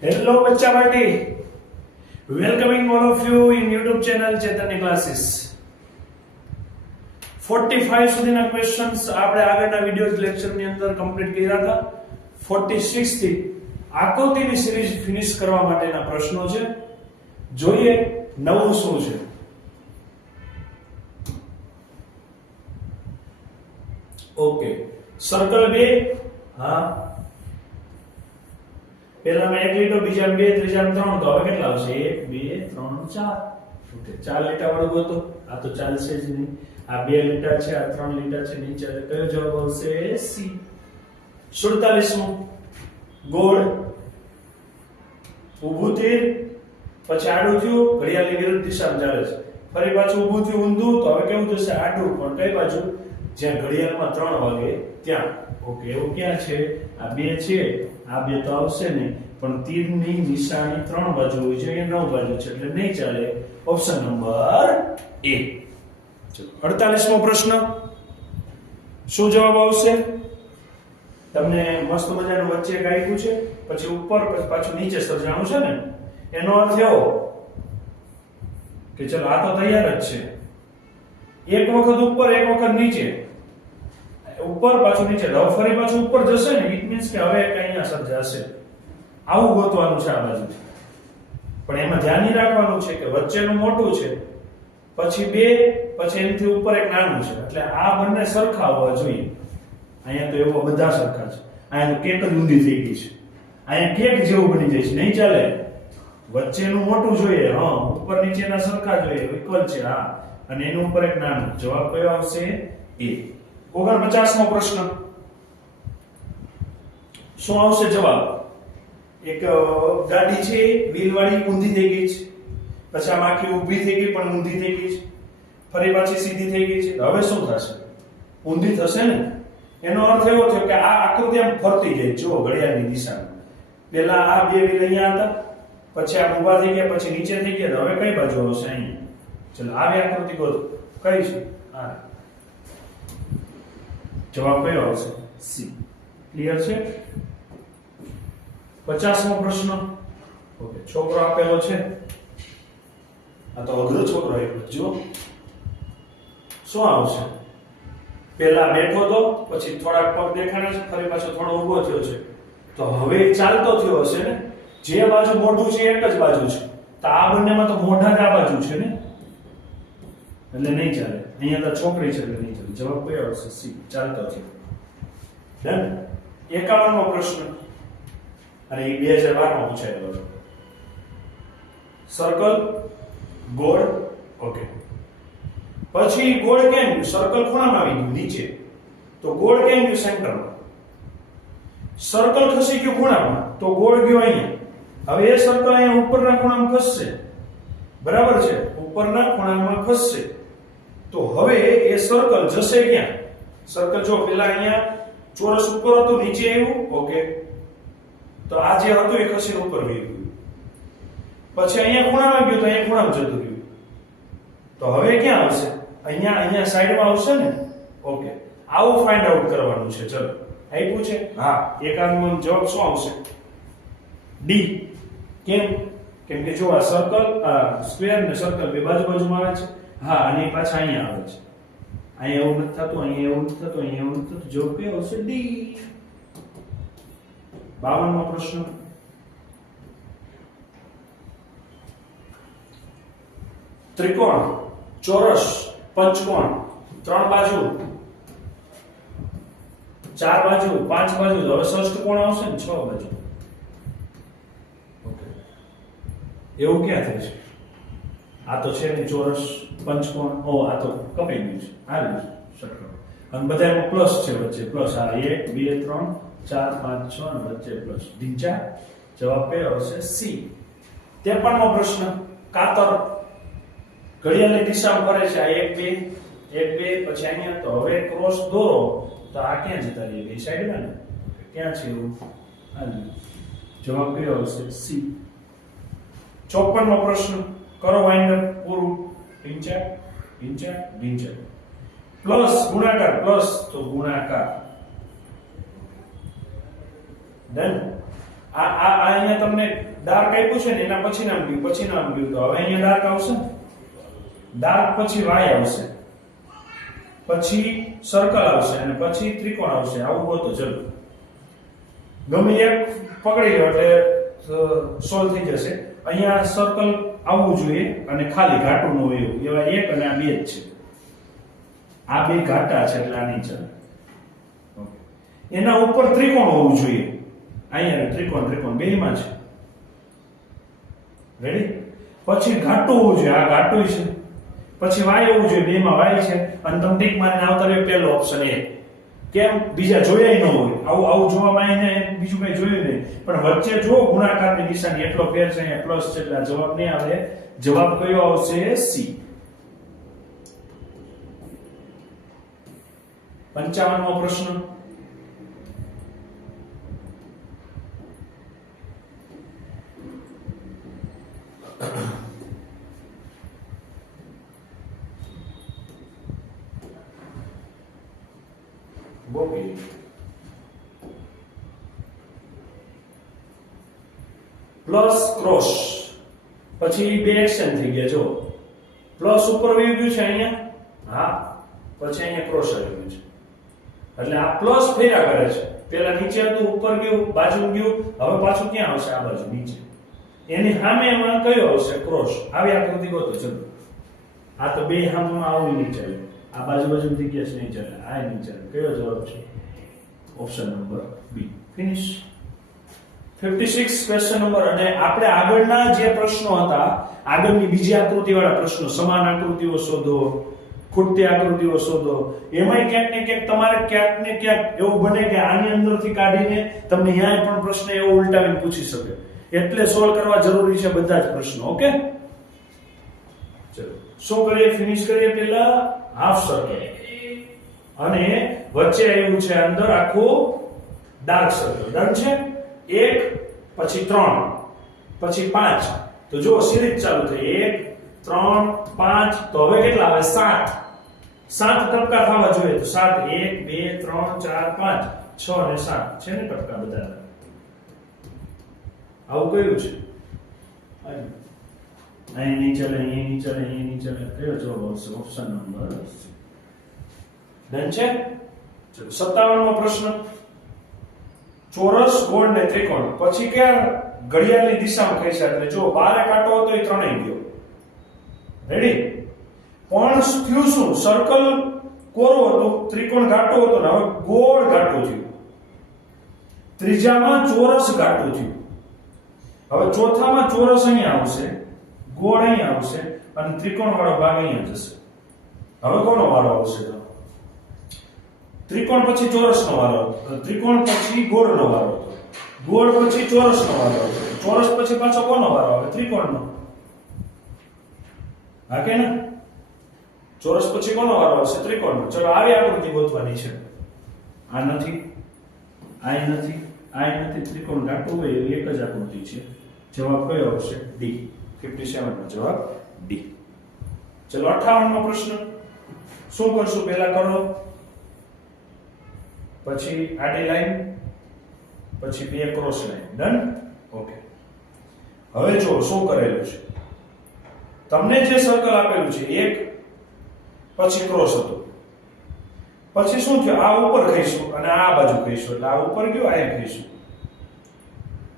Hello, Bachcha Party. Welcoming all of you in YouTube channel Chaitanya Classes. 45 સુધીના questions આપણે આગળના videos લેક્ચરની અંદર complete કર્યા હતા. 46 થી આકૃતિની સિરીઝ ફિનિશ કરવા માટેના પ્રશ્નો છે. જોઈએ નવું શું છે. Okay, circle 2. હા, પહેલામાં 1 લીટર, બીજામાં 2, ત્રીજામાં 3, તો હવે કેટલા આવશે? 1 2 3 4. ઓકે, 4 લીટર વાળું ગોતો. આ તો ચાલશે જ નહીં. આ 2 લીટર છે, આ 3 લીટર છે. નીચે કયો જવાબ આવશે? સી. 47મો ગોળ ઊભું તીર, પછી આડું થયું, ઘડિયાળની વિરુદ્ધ દિશામાં ચાલે છે. ફરી પાછું ઊભું થયું, ઊંધું, તો હવે કેવું થશે? આડું, પણ કઈ બાજુ? જ્યાં ઘડિયાળમાં 3 વાગે ત્યાં. ઓકે, એવું ક્યાં છે? આ 2 છે, આ 2 તો આવશે નહીં, પણ તીરની નિશાની 3 બાજુ હોય છે, અહીંયા 9 બાજુ છે, એટલે નહીં ચાલે. ઓપ્શન નંબર એ. ચલો, 48મો પ્રશ્ન. શું જવાબ આવશે? તમને મસ્ત મજાનું વચ્ચે એક આપ્યું છે, પછી ઉપર, પછી પાછું નીચે સર્જાણું છે ને. એનો અર્થ એવો કે ચલો આ તો તૈયાર જ છે. એક વખત ઉપર, એક વખત નીચે, ઉપર પાછું નીચે, હવે ફરી પાછું ઉપર જશે ને, ઇટ મીન્સ કે હવે અહીંયા સર્જાશે. આવું ગોતવાનું છે આ બાજુ. પણ એમાં ધ્યાન રાખવાનું છે કે વચ્ચેનું મોટું છે, પછી 2, પછી એનાથી ઉપર એક નાનું છે, એટલે આ બંને સરખા હોવા જોઈએ. અહીંયા તો એવો બધા સરખા છે. અહીંયા તો કેક જ ઊંધી થઈ ગઈ છે. અહીંયા કેક જેવું બની જાય છે, નહીં ચાલે. વચ્ચેનું મોટું જોઈએ, હા, ઉપર નીચેના સરખા જોઈએ, ઇક્વલ છે. હા, અને એનું ઉપર એક નાનું. જવાબ કયો આવશે? એ. 49મો પ્રશ્ન. શું આવશે જવાબ? એક ગાડી છે, વ્હીલ વાળી, ઊંધી થઈ ગઈ છે. પછી આમ આખી ઊભી થઈ ગઈ, પણ ઊંધી થઈ ગઈ છે. ફરી પાછી સીધી થઈ ગઈ છે. હવે શું થશે? ઊંધી થશે ને. એનો અર્થ એવો થયો કે આ આકૃતિ આમ ફરતી જાય. જુઓ, ઘડિયાળની દિશામાં. પહેલા આ 2 વ્હીલ અહીંયા હતા, પછી આમ ઊભા થઈ ગયા, પછી નીચે થઈ ગયા. હવે કઈ બાજુ આવશે? અહીંયા. ચલો, આવી આકૃતિ ગોતો. કઈ છે? આ. જવાબ કયો આવશે? સી. ક્લિયર છે? 50મો પ્રશ્ન. ઓકે, છોકરો આપેલો છે. આ તો અઘરો છોકરો આપ્યો. જો શું આવશે? પહેલા બેઠો તો, પછી થોડાક પગ દેખાણા છે, ફરી પાછો થોડો ઊભો થયો છે. તો હવે ચાલતો થયો હશે ને. જે બાજુ મોઢું છે એક જ બાજુ છે, તો આ બંનેમાં તો મોઢા જ આ બાજુ છે ને, એટલે નહીં ચાલે. અહીંયા તો છોકરી છે, એટલે નહીં ચાલે. જવાબ કયો આવશે? સી. ચાલતો થયો. ડન. 51મો પ્રશ્ન, અને એ 2012માં પૂછાયેલો હતો. સર્કલ, ગોળ. ઓકે, પછી ગોળ કેમ ગયું? સર્કલ ખૂણામાં આવી ગયું નીચે, તો ગોળ કેમ ગયું સેન્ટરમાં? સર્કલ ખસી ગયું ખૂણામાં, તો ગોળ ગયો અહીંયા. હવે એ સર્કલ અહીંયા ઉપરના ખૂણામાં ખસશે, બરાબર છે? ઉપરના ખૂણામાં ખસશે, તો હવે એ સર્કલ જશે ક્યાં? સર્કલ જો પેલા અહીંયા ચોરસ ઉપર હતું, નીચે આવ્યું. ઓકે, તો આ જે હતું એ ખસીને ઉપર વહી ગયું. પછી અહીંયા ખૂણામાં ગયું, તો અહીંયા ખૂણામાં જતું રહ્યું. તો હવે ક્યાં આવશે? અહીંયા સાઈડમાં આવશે ને. ઓકે, આવું ફાઇન્ડ આઉટ કરવાનું છે. ચલો, આપ્યું છે. હા, એકાંતનો જવાબ શું આવશે? ડી. કેમ? કેમ કે જો આ સર્કલ, આ સ્ક્વેર ને સર્કલ બે બાજુમાં આવે છે. હા, અને પાછા અહીંયા આવે છે. અહીંયા એવું નથી થતું, અહીંયા એવું નથી થતું, અહીંયા એવું નથી થતું. જવાબ કયો આવશે? ડી. 52મો પ્રશ્ન. ત્રિકોણ, ચોરસ, પંચકોણ, 3 બાજુ, 4 બાજુ, 5 બાજુ. હવે ષષ્ઠકોણ આવશે ને, 6 બાજુ. ઓકે, એવું ક્યાં થાય છે? આ તો છે ને ચોરસ, પંચકોણ. ઓ, આ તો કપાઈ ગયું છે. આ રહ્યું ષષ્ઠકોણ. અને બધામાં પ્લસ છે વચ્ચે. પ્લસ. આ 1 2 3 4 5 6 અને વચ્ચે પ્લસ. ઢીંચા. જવાબ કયો આવશે? સી. 53મો પ્રશ્ન. કાતર, ઘડિયાળની દિશામાં ફરે છે. આ 1 2 પછી અહીંયા. તો હવે ક્રોસ દોરો, તો આ ક્યાં જતા રહીએ? બે સાઈડમાં ને. ક્યાં છે એવું? જવાબ કયો આવશે? સી. 54મો પ્રશ્ન. કરો વાઇન્ડર પૂરું. ઢીંચા ઢીંચા ઢીંચા. પ્લસ ગુણાકાર, પ્લસ તો ગુણાકાર. ડન. આ અહીંયા તમને ડાર્ક આપ્યું છે ને એના પછી નામ ગયું તો હવે અહીંયા ડાર્ક આવશે ને, ડાર્ક પછી વાય આવશે, પછી સર્કલ આવશે અને પછી ત્રિકોણ આવશે. આવું ગોતો. ચલો ગમે એક પકડી લો એટલે સોલ્વ થઈ જશે. અહીંયા સર્કલ આવવું જોઈએ અને ખાલી ઘાટું ન હોય એવા એક અને આ બે જ છે. આ બે ઘાટા છે એટલે આની ચાલે. એના ઉપર ત્રિકોણ હોવું જોઈએ. અહીંયા ત્રિકોણ બેયમાં છે. રેડી? પછી ઘાટું હોવું જોઈએ. આ ઘાટું છે. પછી વાય હોવું જોઈએ. બેમાં વાય છે અને તમે ટીક મારીને આવતા રહ્યો પહેલો ઓપ્શન એ. કેમ? બીજા જોયા ન હોય. આવું જોવામાં એને બીજું કઈ જોયું નહીં. પણ વચ્ચે જો ગુણાકારની નિશાની એટલો ફેર છે, અહીંયા પ્લસ છે એટલે આ જવાબ નહીં આવે. જવાબ કયો આવશે? સી. 55મો પ્રશ્ન. પ્લસ ક્રોસ પછી બે એક્શન થઈ ગયા. જો પ્લસ ઉપર આવી ગયું છે અહીંયા, હા, પછી અહીંયા ક્રોસ આવી ગયું છે એટલે આ પ્લસ ફેરા કરે છે. પેલા નીચે હતું, ઉપર ગયું, બાજુ ગયું, હવે પાછું ક્યાં આવશે? આ બાજુ નીચે. એની સામે એમાં કયો આવશે? ક્રોસ. આવી આકૃતિ ગોતો. ચલો આ તો બે સામે આવું નહીં ચાલે, આ બાજુ થઈ ગયા છે, નહીં ચાલે, આ નહીં ચાલે. કયો જવાબ છે? Option number B. Finish. 56 question number. અને આપણે આગળના જે પ્રશ્નો હતા, આગળની બીજી આકૃતિ વાળા પ્રશ્નો, સમાન આકૃતિઓ શોધો, ખૂટતી આકૃતિઓ શોધો, એમાંય ક્યાંક ને ક્યાંક તમારે ક્યાંક ને ક્યાંક એવું બને કે આની અંદરથી કાઢીને તમને અહીંયા પણ પ્રશ્ન એવો ઉલટાવીને પૂછી શકે. એટલે સોલ્વ કરવા જરૂરી છે બધા જ પ્રશ્નો. ઓકે, ચલો શું કરીએ? ફિનિશ કરીએ. પહેલા હાફ સર્કલ અને વચ્ચે આવ્યું છે અંદર આખું ડાર્ક સર્કલ. ડન છે? 1 પછી 3 પછી 5. તો જો સિરીઝ ચાલુ થઈ. 1 3 5. તો હવે કેટલા આવે? 7 ટપકા થવા જોઈએ. તો 7 1 2 3 4 5 6 અને 7 છે ને ટપકા બધા. આવું કયું છે? અહીં નહીં ચાલે, અહીં નહીં ચાલે, અહીં નહીં ચાલે. કયો જવાબ આવશે? ઓપ્શન નંબર ડન છે. ચલો 57મો પ્રશ્ન. ચોરસ, ગોળ ને ત્રિકોણ. પછી ક્યાં ઘડિયાળની દિશામાં ખેંચાય. એટલે જો બારે કાંટો હતો એ ત્રણેય ગયો. રેડી? પણ થયું શું? સર્કલ કોરો હતો, ત્રિકોણ ઘાટો હતો ને હવે ગોળ ઘાટું થયું. ત્રીજામાં ચોરસ ઘાટું થયું. હવે ચોથામાં ચોરસ અહીંયા આવશે, ગોળ અહીંયા આવશે અને ત્રિકોણ વાળો ભાગ અહીંયા જશે. હવે કોનો વારો આવશે? ત્રિકોણ પછી ચોરસનો વારો હતો, ત્રિકોણ પછી ગોળનો વારો હતો, ગોળ પછી ચોરસનો વારો હતો, ચોરસ પછી પાછો કોનો વારો આવે? ત્રિકોણનો. હા કે ના? ચોરસ પછી કોનો વારો આવશે? ત્રિકોણનો. ચલો આવી આકૃતિ ગોતવાની છે. આ નથી, આ નથી, આ નથી. ત્રિકોણ ઘાટું હોય એવી એક જ આકૃતિ છે. જવાબ કયો આવશે? ડી. 57 નો જવાબ ડી. ચલો 58મો પ્રશ્ન. શું કરશું? પહેલા કરો, પછી આડી લાઈન, પછી બે ક્રોસ લાઈન. ડન? ઓકે. હવે જો શું કરેલું છે. તમને જે સર્કલ આપેલું છે, એક પછી ક્રોસ હતો, પછી શું થયું? આ ઉપર ખઈશું અને આ બાજુ ખઈશું, એટલે આ ઉપર ગયું, આ ખઈશું.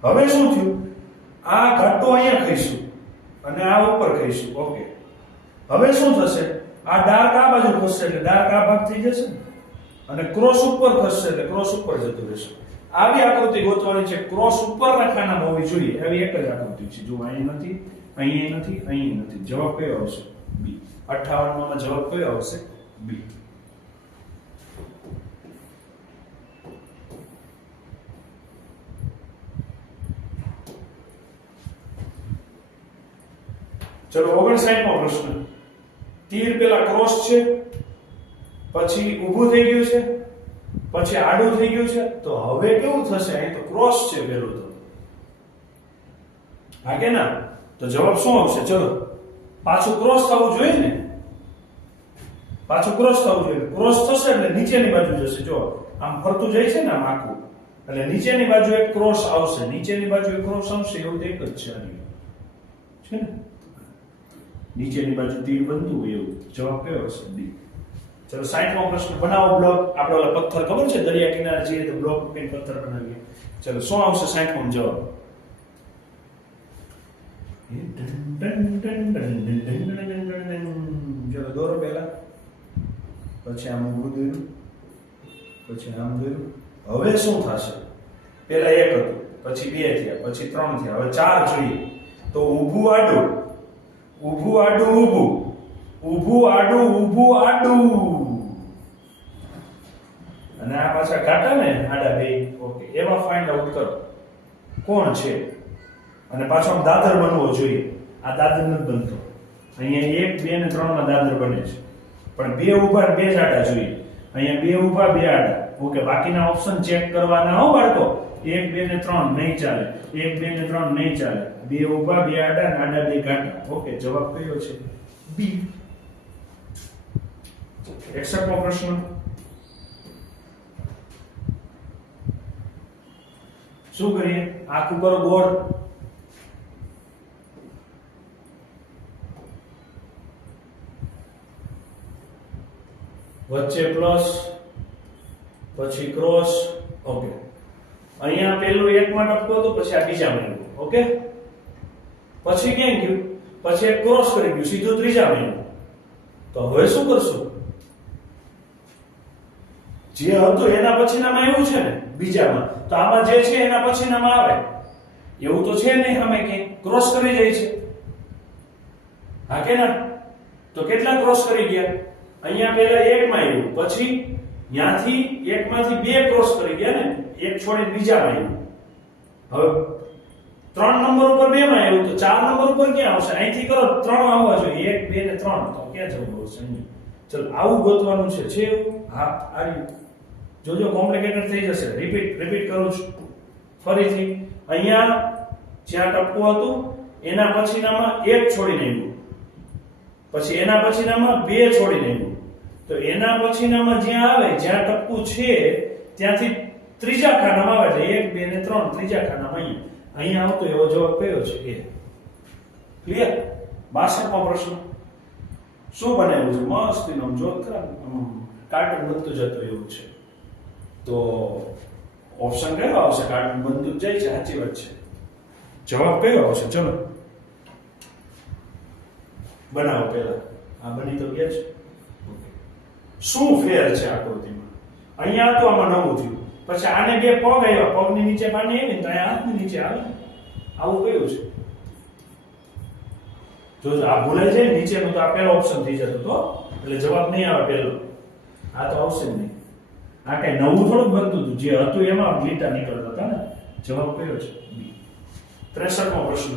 હવે શું થયું? આ ઘાટો અહીંયા ખઈશું અને આ ઉપર ખઈશું. ઓકે. હવે શું થશે? આ ડાર્ક આ બાજુ ખસશે એટલે ડાર્ક આ ભાગ થઈ જશે અને ક્રોસ ઉપર ખસશે એટલે ક્રોસ ઉપર જતું રહેશે. આવી આકૃતિ ગોતવાની છે. ક્રોસ ઉપરના ખાનામાં હોવી જોઈએ. આવી એક જ આકૃતિ છે. જો અહીં નથી, અહીં નથી, અહીં નથી. જવાબ કયો આવશે? બી. 58 માં જવાબ કયો આવશે? બી. ચલો 59મો પ્રશ્ન. તીર પેલા ક્રોસ છે, પછી ઊભું થઈ ગયું છે, પછી આડું થઈ ગયું છે. તો હવે કેવું થશે? અહીં તો ક્રોસ છે પેલું તો. હા કે ના? તો જવાબ શું આવશે? ચલો પાછું ક્રોસ થવું જોઈએ ને, પાછું ક્રોસ થવું જોઈએ. ક્રોસ થશે એટલે નીચેની બાજુ જશે. જો આમ ફરતું જાય છે ને આમ આખું, એટલે નીચેની બાજુ એક ક્રોસ આવશે, નીચેની બાજુ એક ક્રોસ આવશે, એવું તો એક જ છે આની છે ને, નીચેની બાજુ તીર બનતું હોય એવું. જવાબ કયો હશે? ડી. ચલો 60મો પ્રશ્ન. બનાવો બ્લોક. આપણે ઓલા પથ્થર ખબર છે દરિયા કિનારે જઈએ તો બ્લોક મૂકીને પથ્થર બનાવીએ. ચલો શું આવશે 60મો જવાબ? ચલો દોરો પહેલા, પછી આમ ઊભું દોર્યું, પછી આમ દોર્યું. હવે શું થશે? પહેલા 1 હતું, પછી 2 થયા, પછી 3 થયા, હવે 4 જોઈએ. તો ઊભું આડું, ઊભું આડું ઊભું, ઊભું આડું ઊભું આડું, અને આ પાછા કાટા ને આડા બે. ઓકે, એમાં ફાઇન્ડ આઉટ કરો કોણ છે. અને પાછો આમ દાદર બનવો જોઈએ. આ દાદર નથી બનતો. અહીંયા 1, 2 ને 3 માં દાદર બને છે, પણ 2 ઊભા 2 જ આડા જોઈએ. અહીંયા 2 ઊભા 2 આડા. ઓકે, બાકીના ઓપ્શન ચેક કરવાના હો બાળકો. 1, 2 ને 3 નહીં ચાલે, 1, 2 ને 3 નહીં ચાલે, 2 ઊભા 2 આડા ને આડા 2 ઘાટા. ઓકે, જવાબ કયો છે? બી. 61મો પ્રશ્ન. શું કરીએ? આખું કરો ગોળ. વચ્ચે પ્લસ, પછી ક્રોસ. ઓકે, અહીંયા પેલું એકમાં ટપકો હતો, પછી આ બીજામાં આવ્યું. ઓકે, પછી ક્યાં ગયું? પછી એક ક્રોસ કરી ગયું, સીધું ત્રીજામાં આવ્યું. તો હવે શું કરશું? જે હતું એના પછીનામાં આવ્યું છે ને બીજામાં, તો આમાં જે છે એના પછીનામાં આવે એવું તો છે નહીં. અમે કે ક્રોસ કરી જાય છે, હા કે ના? તો કેટલા ક્રોસ કરી ગયા? અહીંયા પહેલા 1 માં આવ્યું, પછી ત્યાંથી 1 માંથી 2 ક્રોસ કરી ગયા ને, એક છોડીને બીજામાં આવ્યું. હવે 3 નંબર ઉપર 2 માં આવ્યું, તો 4 નંબર ઉપર ક્યાં આવશે? અહીંથી કરો 3 આવવા જોઈએ, 1, 2 ને 3. તો ક્યાં જવું આવશે? ચલો આવું ગોતવાનું છે. છે એવું? હા, આવ્યું. જોજો કોમ્પ્લિકેટેડ થઈ જશે. રિપીટ કરું છું ફરીથી. અહીંયા જ્યાં ટપકું હતું એના પછીનામાં 1 છોડીને આવ્યું, પછી એના પછીનામાં 2 છોડીને આવ્યું. તો એના પછીનામાં જ્યાં આવે, જ્યાં ટપકું છે ત્યાંથી ત્રીજા ખાનામાં આવે, એટલે 1, 2 ને 3 ત્રીજા ખાનામાં અહીંયા આવતો એવો જવાબ કયો છે? એ. ક્લિયર? 62મો પ્રશ્ન. શું બનાવ્યું છે? મસ્તીનો જોરદાર કાર્ટૂન બનતું જતું એવું છે. તો ઓપ્શન કયો આવશે? કાર્ટૂન બનતું જાય છે, સાચી વાત છે. જવાબ કયો આવશે? ચલો બનાવો પહેલા. આ બની તો ગયા છે. શું ફેર છે આકૃતિમાં? અહીંયા તો આમાં નવું થયું, પછી આને 2 પગ આવ્યા, પગની નીચે પાણી આવી ને તો અહીંયા હાથની નીચે આવે. આવું કયું છે? જો આ ભૂલાઈ જાય નીચેનું, તો આ પહેલો ઓપ્શન થઈ જતો તો, એટલે જવાબ નહીં આવે પહેલો. આ તો આવશે જ નહીં. આ કઈ નવું થોડું બનતું હતું, જે હતું એમાં લીટા નીકળતા હતા ને. જવાબ કયો છે? બી. 63મો પ્રશ્ન.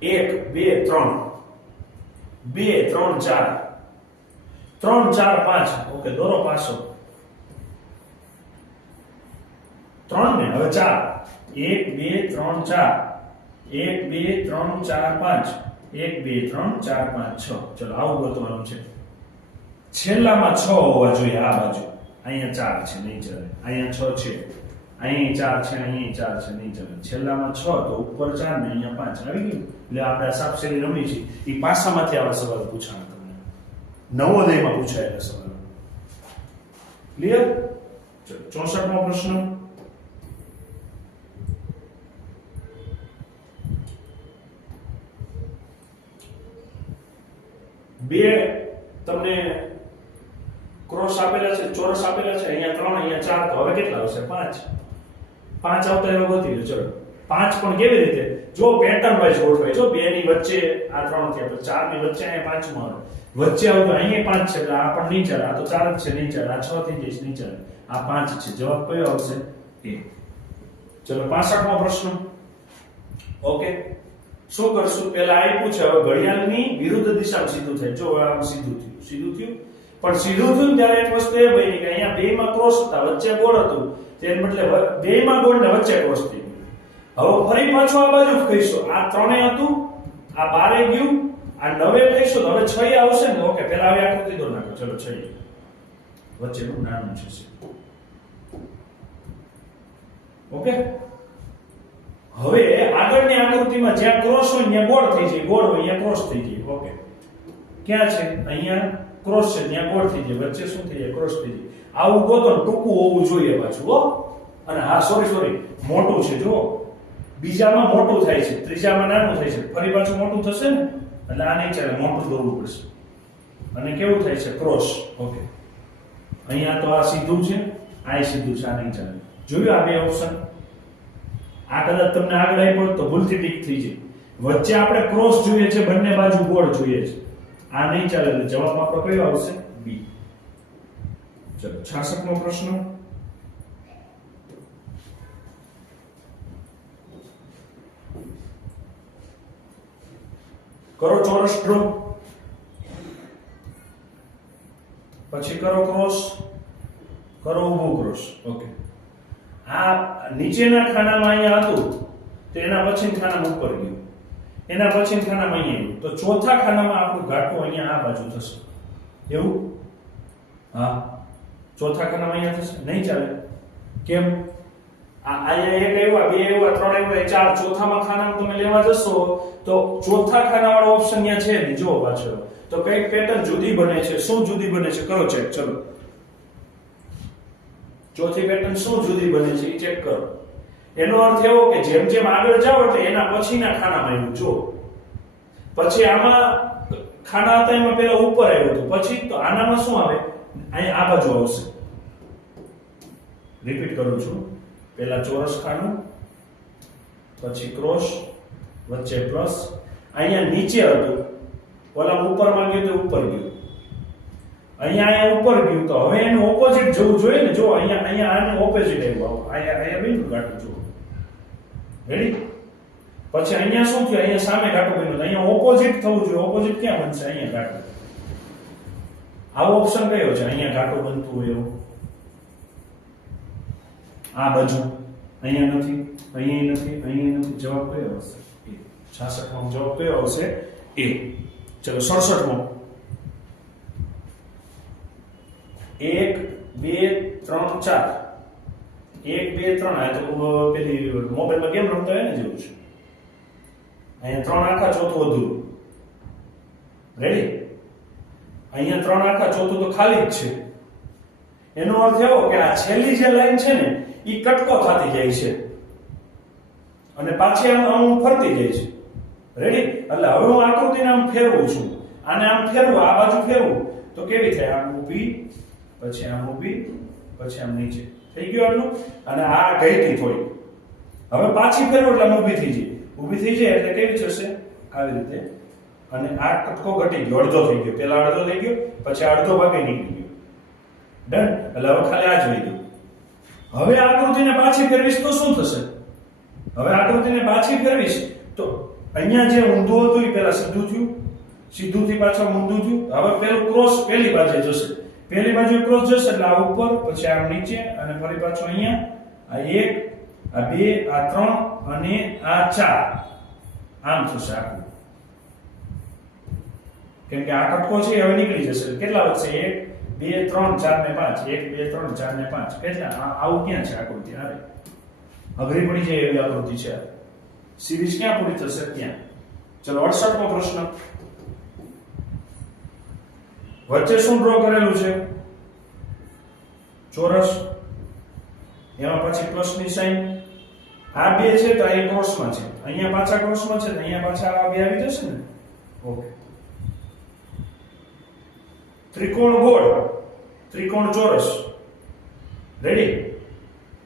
1, 2, 3, 2, 3, 4, 3, 4, 5. ઓકે, દોરો પાછો. 3 ને હવે 4. 1, 2, 3, 4, 1, 2, 3, 4, 5, 1, 2, 3, 4, 5, 6. ચલો આવું ગોતવાનું છે. છેલ્લામાં 6 હોવા જોઈએ આ બાજુ. અહીંયા 4 છે, નહીં ચાલે. અહીંયા 6 છે, અહીં 4 છે, અહીં 4 છે, નહીં ચાલે. છેલ્લામાં 6, તો ઉપર 4 ને અહીંયા 5 આવી ગયું. એટલે આપણે આ સાપસેરી રમી છે. એ પાસામાંથી આવા સવાલ પૂછાણા તમને, નવોદયમાં પૂછાયેલા સવાલ. ક્લિયર? 64મો પ્રશ્ન. બે તમને ક્રોસ આપેલા છે, ચોરસ આપેલા છે, અહીંયા 3, અહીંયા 4. તો હવે કેટલા આવશે? 5. 5 આવતા એવા ગોતી લો. ચલો 5 પણ કેવી રીતે? જો પેટર્ન વાઇઝ ગોઠવાય. જો 2 ની વચ્ચે આ 3 થયા, પછી 4 ની વચ્ચે અહીંયા 5 માં આવે, વચ્ચે આવતો અહીંયા 5 છે, એટલે આ પણ નહીં ચાલે. આ તો 4 જ છે, નહીં ચાલે. આ 6 થઈ જશે, નહીં ચાલે. આ 5 છે. જવાબ કયો આવશે? એ. ચલો 65મો પ્રશ્ન. ઓકે, શું કરશું? પહેલા આપ્યું છે, હવે ઘડિયાળની વિરુદ્ધ દિશામાં સીધું થાય. જો આમ સીધું થયું. પણ સીધું થયું ત્યારે એક વસ્તુ એ બની કે અહીંયા 2 માં ક્રોસ હતા, વચ્ચે ગોળ હતું, તેને બદલે 2 માં ગોળ ને વચ્ચે ક્રોસ થઈ ગયું. હવે ફરી પાછું આ બાજુ કહીશું. આ 3 હતું, આ 12 ગયું, આ 9 કહીશું, તો હવે 6 આવશે ને. ઓકે, પહેલા હવે આકૃતિ દોર નાખો. ચલો 6 વચ્ચેનું નાનું છે. ઓકે, હવે આગળની આકૃતિમાં જ્યાં ક્રોસ હોય ત્યાં ગોળ થઈ જાય, ગોળ હોય અહીંયા ક્રોસ થઈ જાય. ઓકે, ક્યાં છે? અહીંયા ક્રોસ છે ત્યાં ગોળ થઈ જાય, વચ્ચે શું થઈ જાય? ક્રોસ થઈ જાય. આવું ગોતો, ટૂંકું હોવું જોઈએ પાછું હો. અને હા સોરી મોટું છે જો, બીજામાં મોટું થાય છે, ત્રીજામાં નાનું થાય છે, ફરી પાછું મોટું થશે ને એટલે આ નહીં ચાલે, મોટું દોરવું પડશે. અને કેવું થાય છે? ક્રોસ. ઓકે, અહીંયા તો આ સીધું છે, આ સીધું છે, આ નહીં ચાલે. જોયું આ બે ઓપ્શન? આ કદાચ તમને આગળ આપ્યો તો ભૂલથી ટીક થઈ જાય. વચ્ચે આપણે ક્રોસ જોઈએ છે, બંને બાજુ ગોળ જોઈએ છે, આ નહીં ચાલે. એટલે જવાબ આપણો કયો આવશે? બી. ચલો 66મો પ્રશ્ન. કરો ચોરસ ડ્રો, પછી કરો ક્રોસ, કરો ઊભું ક્રોસ. ઓકે, આ નીચેના ખાનામાં અહીંયા હતું તો એના પછીના ખાનામાં ઉપર ગયું, એના પછીના ખાનામાં અહીંયા આવ્યું, તો ચોથા ખાનામાં આપણું ઘાટું અહીંયા આ બાજુ થશે. એવું? હા, ચોથા ખાનામાં અહીંયા થશે. નહીં ચાલે. કેમ? અહીંયા એક આવ્યા, બે આવ્યા, ત્રણ આવ્યા, ચાર. ચોથામાં ખાનામાં તમે લેવા જશો તો ચોથા ખાનાવાળો ઓપ્શન અહીંયા છે ને, જો પાછળ. તો કઈક પેટર્ન જુદી બને છે. શું જુદી બને છે? કરો ચેક. ચલો, ચોથી પેટર્ન શું જુદી બને છે એ ચેક કરો. એનો અર્થ એવો કે જેમ જેમ આગળ જાઓ એટલે એના પછીના ખાનામાં આવ્યું. જો પછી આમાં ખાના હતા એમાં પેલા ઉપર આવ્યું હતું, પછી તો આનામાં શું આવે? અહીંયા આ બાજુ આવશે. રિપીટ કરું છું, પેલા ચોરસ ખાનું, પછી ક્રોસ, વચ્ચે પ્લસ, અહીંયા નીચે હતું, ઓલા ઉપરમાં ગયું તો ઉપર ગયું, અહીંયા ઉપર ગયું તો હવે એનું ઓપોઝિટ જવું જોઈએ ને. જો અહીંયા આનું ઓપોઝિટ આવ્યું, અહીંયા બિંદુ ઘાટું જો. રેડી? પછી અહીંયા શું થયું? અહીંયા સામે ઘાટું બન્યું, અહીંયા ઓપોઝિટ થવું જોઈએ. ઓપોઝિટ ક્યાં બનશે? અહીંયા ઘાટું. આવો ઓપ્શન કયો છે? અહીંયા ઘાટું બનતું હોય એવું. આ બાજુ અહીંયા નથી, અહીંયા નથી, અહીંયા નથી. જવાબ કયો આવશે? એ. 66મો જવાબ કયો આવશે? એ. ચલો 67મો. 1 2 3 4. 1 2 3. આ તો પેલી મોબાઈલમાં ગેમ રમતા હોય ને જેવું છે. અહીંયા 3 આખા, ચોથું અધૂરું. રેડી? અહીંયા 3 આખા, ચોથું તો ખાલી જ છે. એનો અર્થ એવો કે આ છેલ્લી જે લાઈન છે ને ઈ કટકો થતી જાય છે અને પાછી આમ ફરતી જાય છે. રેડી? એટલે હવે હું આકૃતિને આમ ફેરવું છું, આને આમ ફેરવું, આ બાજુ ફેરવું તો કેવી થાય? આમ ઊભી, પછી આમ ઊભી, પછી આમ નીચે. થઈ ગયું આટલું? અને આ ઘટી થોડી. હવે પાછી ફેરવું એટલે આમ ઊભી થઈ જાય. ઊભી થઈ જાય એટલે કેવી થશે? આવી રીતે. અને આ કટકો ઘટી ગયો, અડધો થઈ ગયો. પેલા અડધો થઈ ગયો, પછી અડધો ભાગે નીકળી ગયો. ડન? એટલે હવે ખાલી આ જ રહી ગયું. હવે આકૃતિને પાછી ફેરવીશ તો શું થશે? હવે આકૃતિને પાછી ફેરવીશ તો અહીંયા જે ઊંધું હતું એ પેલા સીધું થયું, સીધું થી પાછળ ઊંધું થયું. હવે પેલું ક્રોસ પેલી બાજુ જશે, પેલી બાજુ ક્રોસ જશે એટલે આ ઉપર, પછી આ નીચે, અને ફરી પાછો અહીંયા. આ 1, આ 2, આ 3 અને આ 4. આમ થશે આખું. કેમ કે આ કટકો છે હવે નીકળી જશે. કેટલા વધશે? 1 2 3 4 ને 5. 1 2 3 4 ને 5. કેટલા? આવું ક્યાં છે આકૃતિ? આવે અઘરી પડી જાય એવી આકૃતિ છે. સિરીઝ ક્યાં પૂરી થશે? ત્યાં. ચલો 68મો પ્રશ્ન. વચ્ચે શું ડ્રો કરેલું છે? ચોરસ, એમાં પછી પ્લસની સાઈન. આ બે છે તો આ ક્રોસમાં છે, અહીંયા પાછા ક્રોસમાં છે, અહીંયા પાછા આ બે આવી જશે ને. ઓકે. ત્રિકોણ ગોળ, ત્રિકોણ ચોરસ. રેડી?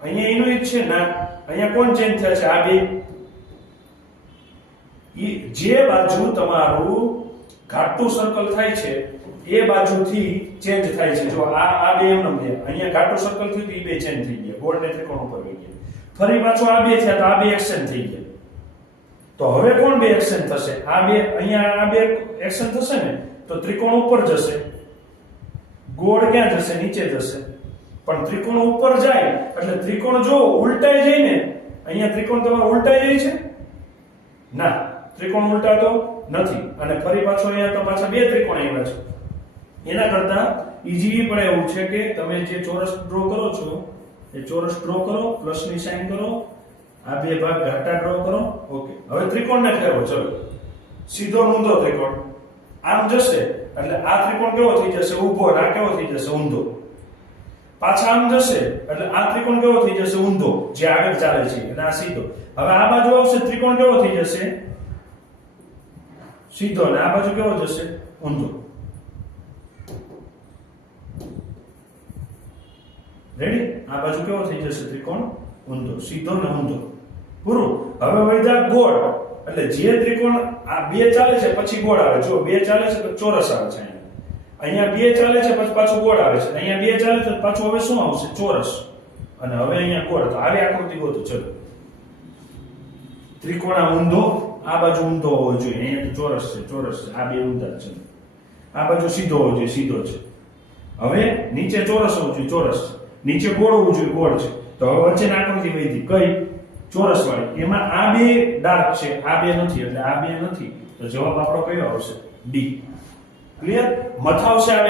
અહીંયા એનું જ છે ના, અહીંયા કોણ ચેન્જ થાય છે? આ બે. જે બાજુ તમારું ઘાટું સર્કલ થાય છે એ બાજુથી ચેન્જ થાય છે. જો આ બે એમ નમ ગયા, અહીંયા ઘાટું સર્કલ થયું તો એ બે ચેન્જ થઈ ગયા, ગોળ ને ત્રિકોણ ઉપર ગઈ ગયા. ફરી પાછો આ બે થયા તો આ બે એક્સચેન્જ થઈ ગયા. તો હવે કોણ બે એક્સચેન્જ થશે? આ બે, અહીંયા આ બે એક્સચેન્જ થશે ને તો ત્રિકોણ ઉપર જશે, ગોળ ક્યાં જશે? નીચે જશે. પણ ત્રિકોણ ઉપર જાય એટલે ત્રિકોણ જો ઉલટાઈ જાય ને, અહીંયા ત્રિકોણ તમારો ઉલટાઈ જાય છે? ના, ત્રિકોણ ઉલટાતો નથી. અને ફરી પાછો અહીંયા તો પાછા બે ત્રિકોણ આવ્યા છે. એના કરતા ઈઝી પણ એવું છે કે તમે જે ચોરસ ડ્રો કરો છો એ ચોરસ ડ્રો કરો, પ્લસની સાઈન કરો, આ બે ભાગ ઘાટા ડ્રો કરો. ઓકે, હવે ત્રિકોણને ફેરવો. ચલો, સીધો ઊંધો ત્રિકોણ આમ જશે એટલે આ ત્રિકોણ કેવો થઈ જશે? ઊભો. અને આ કેવો થઈ જશે? ઊંધો. પાછા આમ જશે એટલે આ ત્રિકોણ કેવો થઈ જશે? ઊંધો, જે આગળ ચાલે છે. અને આ સીધો. હવે આ બાજુ આવશે, ત્રિકોણ કેવો થઈ જશે? સીધો. અને આ બાજુ કેવો જશે? ઊંધો. રેડી? આ બાજુ કેવો થઈ જશે? ત્રિકોણ ઊંધો, સીધો ને ઊંધો. પૂરું. હવે વળ્યા ગોળ, એટલે જે ત્રિકોણ આ બે ચાલે છે પછી ગોળ આવે. જો બે ચાલે છે તો ચોરસ આવે છે. અહીંયા બે ચાલે છે પછી પાછું ગોળ આવે છે. અહીંયા બે ચાલે છે પાછું હવે શું આવશે? ચોરસ. અને હવે અહીંયા ગોળ. તો આવી આકૃતિ ગોતો. ચલો, ત્રિકોણ આ ઊંધો, આ બાજુ ઊંધો હોવો જોઈએ. અહીંયા તો ચોરસ છે, ચોરસ છે. આ બે ઊંધા છે. આ બાજુ સીધો હોવો જોઈએ, સીધો છે. હવે નીચે ચોરસ હોવું જોઈએ, ચોરસ છે. નીચે ગોળ હોવું જોઈએ, ગોળ છે. તો હવે વચ્ચેની આકૃતિ વધી કઈ? ચોરસ વાળી. એમાં આ બે ડાર્ક છે, આ બે નથી, એટલે આ બે નથી. તો જવાબ આપણો કયો આવશે? ડી. ક્લિયર? મથાવશે આવે